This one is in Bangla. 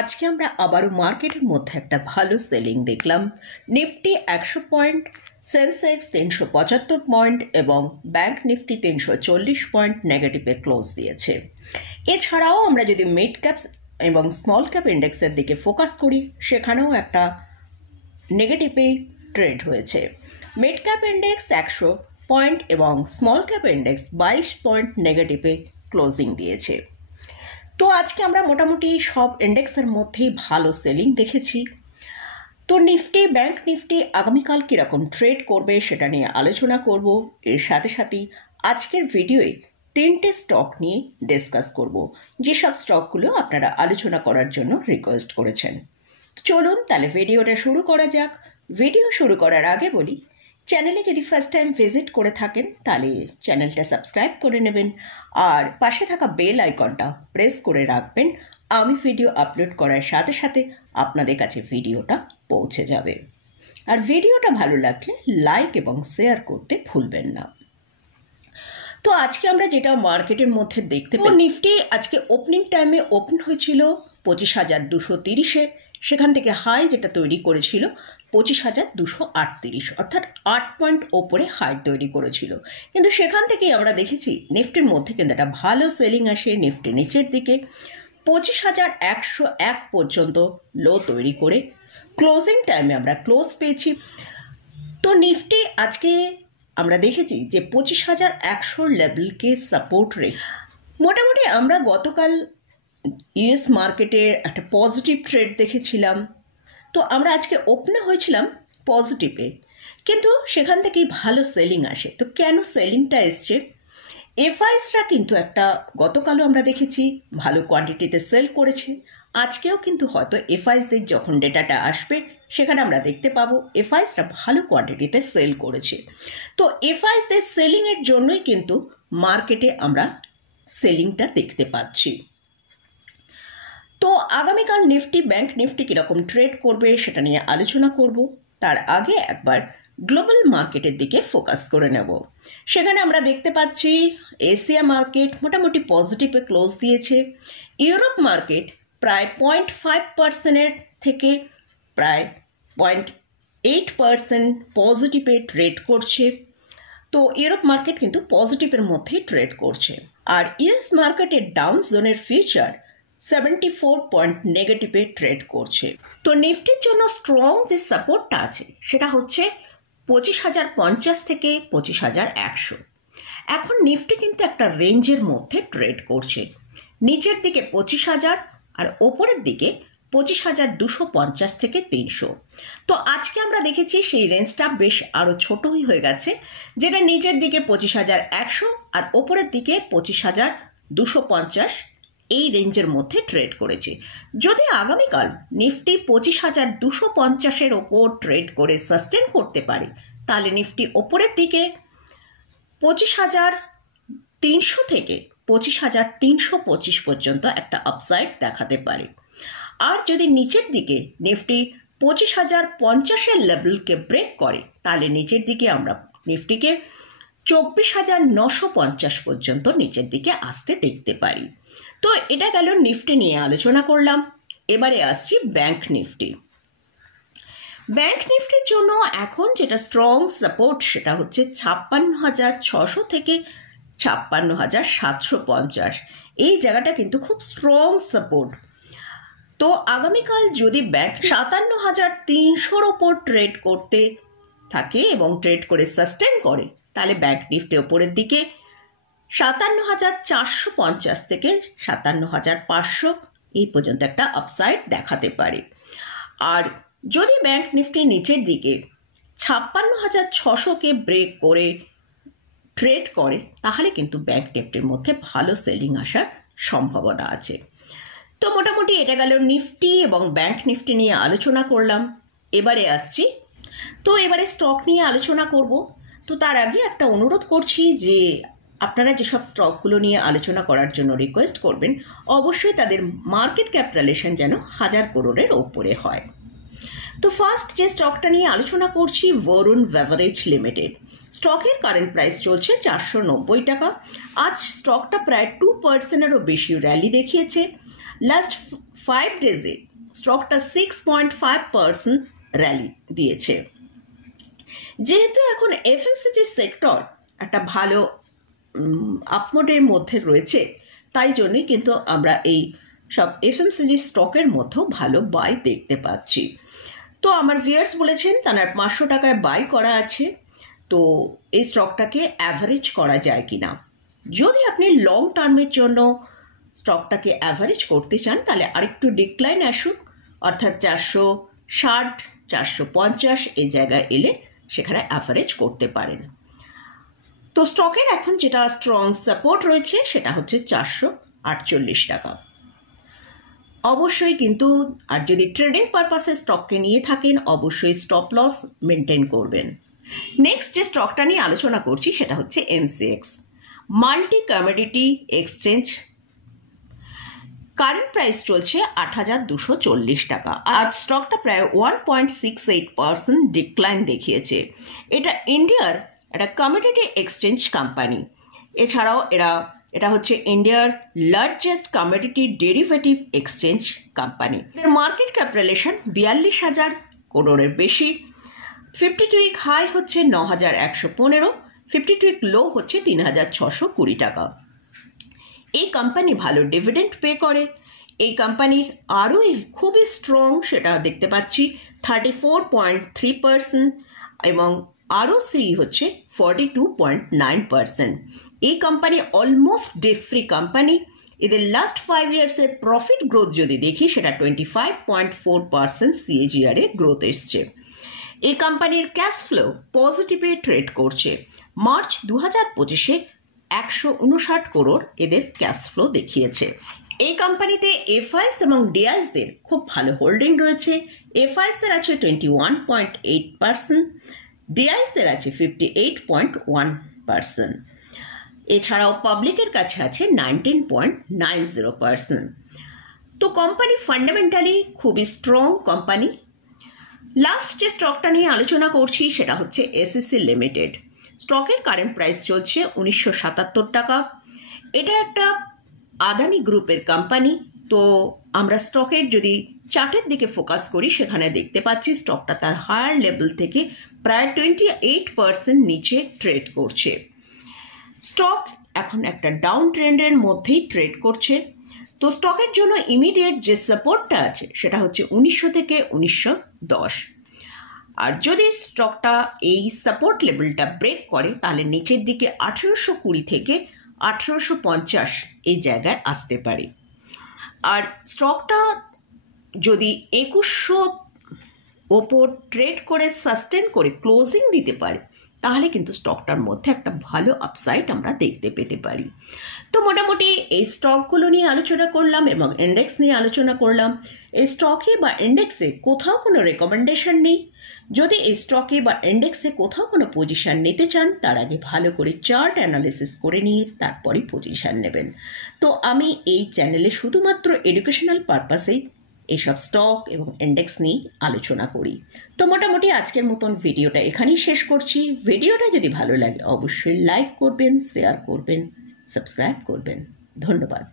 আজকে আমরা আবারও মার্কেটের মধ্যে একটা ভালো সেলিং দেখলাম। নিফটি 100 পয়েন্ট, সেন্সেক্স 375 পয়েন্ট এবং ব্যাংক নিফটি 340 পয়েন্ট নেগেটিভে ক্লোজ দিয়েছে। এছাড়াও আমরা যদি মিড ক্যাপ এবং স্মল ক্যাপ ইন্ডেক্সের দিকে ফোকাস করি, সেখানেও একটা নেগেটিভে ট্রেড হয়েছে। মিড ক্যাপ ইন্ডেক্স 100 পয়েন্ট এবং স্মল ক্যাপ ইন্ডেক্স 22 পয়েন্ট নেগেটিভে ক্লোজিং দিয়েছে। তো আজকে আমরা মোটামুটি সব ইন্ডেক্সের মধ্যেই ভালো সেলিং দেখেছি। তো নিফটি, ব্যাংক নিফটি আগামীকাল কীরকম ট্রেড করবে সেটা নিয়ে আলোচনা করব। এর সাথে সাথেই আজকের ভিডিওয়ে 3টে স্টক নিয়ে ডিসকাস করব, যেসব স্টকগুলো আপনারা আলোচনা করার জন্য রিকোয়েস্ট করেছেন। চলুন তাহলে ভিডিওটা শুরু করা যাক। ভিডিও শুরু করার আগে বলি, চ্যানেলে যদি ফার্স্ট টাইম ভিজিট করে থাকেন তাহলে চ্যানেলটা সাবস্ক্রাইব করে নেবেন আর পাশে থাকা বেল আইকনটা প্রেস করে রাখবেন। আমি ভিডিও আপলোড করার সাথে সাথে আপনাদের কাছে ভিডিওটা পৌঁছে যাবে। আর ভিডিওটা ভালো লাগলে লাইক এবং শেয়ার করতে ভুলবেন না। তো আজকে আমরা যেটা মার্কেটের মধ্যে দেখতে পাই, নিফটি আজকে ওপেনিং টাইমে ওপেন হয়েছিল 25,230-এ। সেখান থেকে হাই যেটা তৈরি করেছিল 25,238, অর্থাৎ 8 পয়েন্ট ওপরে হাই তৈরি করেছিল। কিন্তু সেখান থেকেই আমরা দেখেছি নিফটির মধ্যে কিন্তু একটা ভালো সেলিং আসে। নিফটি নিচের দিকে 25,101 পর্যন্ত লো তৈরি করে ক্লোজিং টাইমে আমরা ক্লোজ পেয়েছি। তো নিফটি আজকে আমরা দেখেছি যে 25,100 লেভেলকে সাপোর্ট রেখে মোটামুটি আমরা গতকাল ইউএস মার্কেটে একটা পজিটিভ ট্রেড দেখেছিলাম। তো আমরা আজকে ওপেনে হয়েছিলাম পজিটিভে, কিন্তু সেখান থেকেই ভালো সেলিং আসে। তো কেন সেলিংটা এসছে? এফআইসরা কিন্তু একটা গতকালও আমরা দেখেছি ভালো কোয়ান্টিটিতে সেল করেছে। আজকেও কিন্তু হয়তো এফআইসদের যখন ডেটাটা আসবে সেখানে আমরা দেখতে পাবো এফআইসরা ভালো কোয়ান্টিটিতে সেল করেছে। তো এফআইসদের সেলিংয়ের জন্যই কিন্তু মার্কেটে আমরা সেলিংটা দেখতে পাচ্ছি। তো আগামীকাল নিফটি, ব্যাংক নিফটি কীরকম ট্রেড করবে সেটা নিয়ে আলোচনা করব। তার আগে একবার গ্লোবাল মার্কেটের দিকে ফোকাস করে নেব। সেখানে আমরা দেখতে পাচ্ছি এশিয়া মার্কেট মোটামুটি পজিটিভে ক্লোজ দিয়েছে। ইউরোপ মার্কেট প্রায় 0.5%-এর থেকে প্রায় 0.8% পজিটিভে ট্রেড করছে। তো ইউরোপ মার্কেট কিন্তু পজিটিভের মধ্যেই ট্রেড করছে। আর ইউএস মার্কেটের ডাউন জোনের ফিউচার 74 পয়েন্ট নেগেটিভে ট্রেড করছে। তো নিফটির জন্য স্ট্রং যে সাপোর্টটা আছে সেটা হচ্ছে 25,050 থেকে 25,100। এখন নিফটি কিন্তু একটা রেঞ্জের মধ্যে ট্রেড করছে। নিচের দিকে 25,000 আর ওপরের দিকে 25,250 থেকে 300। তো আজকে আমরা দেখেছি সেই রেঞ্জটা বেশ আরও ছোটই হয়ে গেছে, যেটা নিচের দিকে 25,100 আর ওপরের দিকে 25,250 এই রেঞ্জের মধ্যে ট্রেড করেছে। যদি আগামীকাল নিফটি 25,250-এর ওপর ট্রেড করে সাস্টেন করতে পারে, তাহলে নিফটি ওপরের দিকে 25,300 থেকে 25,325 পর্যন্ত একটা আপসাইড দেখাতে পারে। আর যদি নিচের দিকে নিফটি 25,050-এর লেভেলকে ব্রেক করে, তাহলে নিচের দিকে আমরা নিফটিকে 24,950 পর্যন্ত নিচের দিকে আসতে দেখতে পারি। তো এটা গেল নিফটি নিয়ে আলোচনা করলাম। এবারে আসছি ব্যাংক নিফটি। ব্যাংক নিফটির জন্য এখন যেটা স্ট্রং সাপোর্ট সেটা হচ্ছে 56,600 থেকে 56,750। এই জায়গাটা কিন্তু খুব স্ট্রং সাপোর্ট। তো আগামীকাল যদি ব্যাংক 57,300-র ওপর ট্রেড করতে থাকে এবং ট্রেড করে সাস্টেন করে, তাহলে ব্যাংক নিফটি ওপরের দিকে 57,450 থেকে 57,500 এই পর্যন্ত একটা আপসাইড দেখাতে পারে। আর যদি ব্যাংক নিফটি নিচের দিকে 56,600-কে ব্রেক করে ট্রেড করে, তাহলে কিন্তু ব্যাংক নিফটির মধ্যে ভালো সেলিং আসার সম্ভাবনা আছে। তো মোটামুটি এটা গেল নিফটি এবং ব্যাংক নিফটি নিয়ে আলোচনা করলাম। এবারে আসছি, তো এবারে স্টক নিয়ে আলোচনা করব। তো তার আগে একটা অনুরোধ করছি যে আপনারা যেসব স্টকগুলো নিয়ে আলোচনা করার জন্য রিকোয়েস্ট করবেন, অবশ্যই তাদের মার্কেট ক্যাপিটালাইজেশন যেন 1,000 করোড়ের ওপরে হয়। তো ফার্স্ট যে স্টকটা নিয়ে আলোচনা করছি, বরুণ বেভারেজ লিমিটেড। স্টকের কারেন্ট প্রাইস চলছে 490 টাকা। আজ স্টকটা প্রায় 2%-এরও বেশি র্যালি দেখিয়েছে। লাস্ট 5 ডেজে স্টকটা 6.5% র্যালি দিয়েছে। যেহেতু এখন এফএমসিজি সেক্টর একটা ভালো আপমোডের মধ্যে রয়েছে, তাই জন্যই কিন্তু আমরা এই সব এফএমসিজি স্টকের মধ্যেও ভালো বাই দেখতে পাচ্ছি। তো আমার ভিউয়ার্স বলেছেন তার 500 টাকায় বাই করা আছে, তো এই স্টকটাকে অ্যাভারেজ করা যায় কিনা। যদি আপনি লং টার্মের জন্য স্টকটাকে অ্যাভারেজ করতে চান তাহলে আরেকটু ডিক্লাইন আসুক, অর্থাৎ 460, 450 এই জায়গায় এলে সেখানে অ্যাভারেজ করতে পারেন। তো স্টকের এখন যেটা স্ট্রং সাপোর্ট রয়েছে সেটা হচ্ছে 448 টাকা। অবশ্যই কিন্তু আর যদি ট্রেডিং পারপাসে স্টককে নিয়ে থাকেন অবশ্যই স্টপ লস মেনটেন করবেন। নেক্সট যে স্টকটা নিয়ে আলোচনা করছি সেটা হচ্ছে MCX, multi commodity exchange. Current price চলছে 8,240 টাকা। আজ স্টকটা প্রায় 1.68% ডিক্লাইন দেখিয়েছে। এটা ইন্ডিয়ার একটা কমোডিটি এক্সচেঞ্জ কোম্পানি। এছাড়াও এটা হচ্ছে ইন্ডিয়ার largest commodity derivative exchange company. এর মার্কেট ক্যাপিটালাইজেশন 42,000 করোড়ের বেশি। 52 উইক হাই হচ্ছে 9,115, 52 উইক লো হচ্ছে 3,620 টাকা। এই কোম্পানি ভালো ডিভিডেন্ড পে করে। এই কোম্পানির আরওই খুবই স্ট্রং, সেটা দেখতে পাচ্ছি 34.3% এবং আরওসি হচ্ছে 42.9%। এই company almost date free company. এদের লাস্ট 5 ইয়ার্সের প্রফিট গ্রোথ যদি দেখি সেটা 25.4% CAGR এ গ্রোথ এসছে। এই কোম্পানির ক্যাশ ফ্লো পজিটিভে ট্রেড করছে। মার্চ 2025-এ 159 করোড় এদের ক্যাশ ফ্লো দেখিয়েছে। এই কোম্পানিতে এফআইএস এবং ডিআইএসদের খুব ভালো হোল্ডিং রয়েছে। এফআইএসদের আছে 21.8%, ডিআইএসদের আছে 58.1%। এছাড়াও পাবলিকের কাছে আছে 19.90%। তো কোম্পানি ফান্ডামেন্টালি খুবই স্ট্রং কোম্পানি। লাস্ট যে স্টকটা নিয়ে আলোচনা করছি সেটা হচ্ছে এসএসসি লিমিটেড। স্টকের কারেন্ট প্রাইস চলছে 1977 টাকা। এটা একটা আদানি গ্রুপের কোম্পানি। তো আমরা স্টকের যদি চার্টের দিকে ফোকাস করি সেখানে দেখতে পাচ্ছি স্টকটা তার হায়ার লেভেল থেকে প্রায় 28% নিচে ট্রেড করছে। স্টক এখন একটা ডাউন ট্রেন্ডের মধ্যেই ট্রেড করছে। তো স্টকের জন্য ইমিডিয়েট যে সাপোর্টটা আছে সেটা হচ্ছে 1900 থেকে 1910। আর যদি স্টকটা এই সাপোর্ট লেভেলটা ব্রেক করে তাহলে নিচের দিকে 1820 থেকে 1850 এই জায়গায় আসতে পারে। আর স্টকটা যদি 2100 ওপর ট্রেড করে সাস্টেন করে ক্লোজিং দিতে পারে তাহলে কিন্তু স্টকটার মধ্যে একটা ভালো আপসাইড আমরা দেখতে পেতে পারি। তো মোটামুটি এই স্টকগুলো নিয়ে আলোচনা করলাম এবং ইন্ডেক্স নিয়ে আলোচনা করলাম। এই স্টকে বা ইন্ডেক্সে কোথাও কোনো রেকমেন্ডেশন নেই। যদি এই স্টকে বা ইন্ডেক্সে কোথাও কোনো পজিশন নিতে চান তার আগে ভালো করে চার্ট অ্যানালিসিস করে নিয়ে তারপরেই পজিশন নেবেন। তো আমি এই চ্যানেলে শুধুমাত্র এডুকেশনাল পারপাসেই এইসব স্টক এবং ইন্ডেক্স নিয়ে আলোচনা করি। তো মোটামুটি আজকের মতন ভিডিওটা এখানেই শেষ করছি। ভিডিওটা যদি ভালো লাগে অবশ্যই লাইক করবেন, শেয়ার করবেন, সাবস্ক্রাইব করবেন। ধন্যবাদ।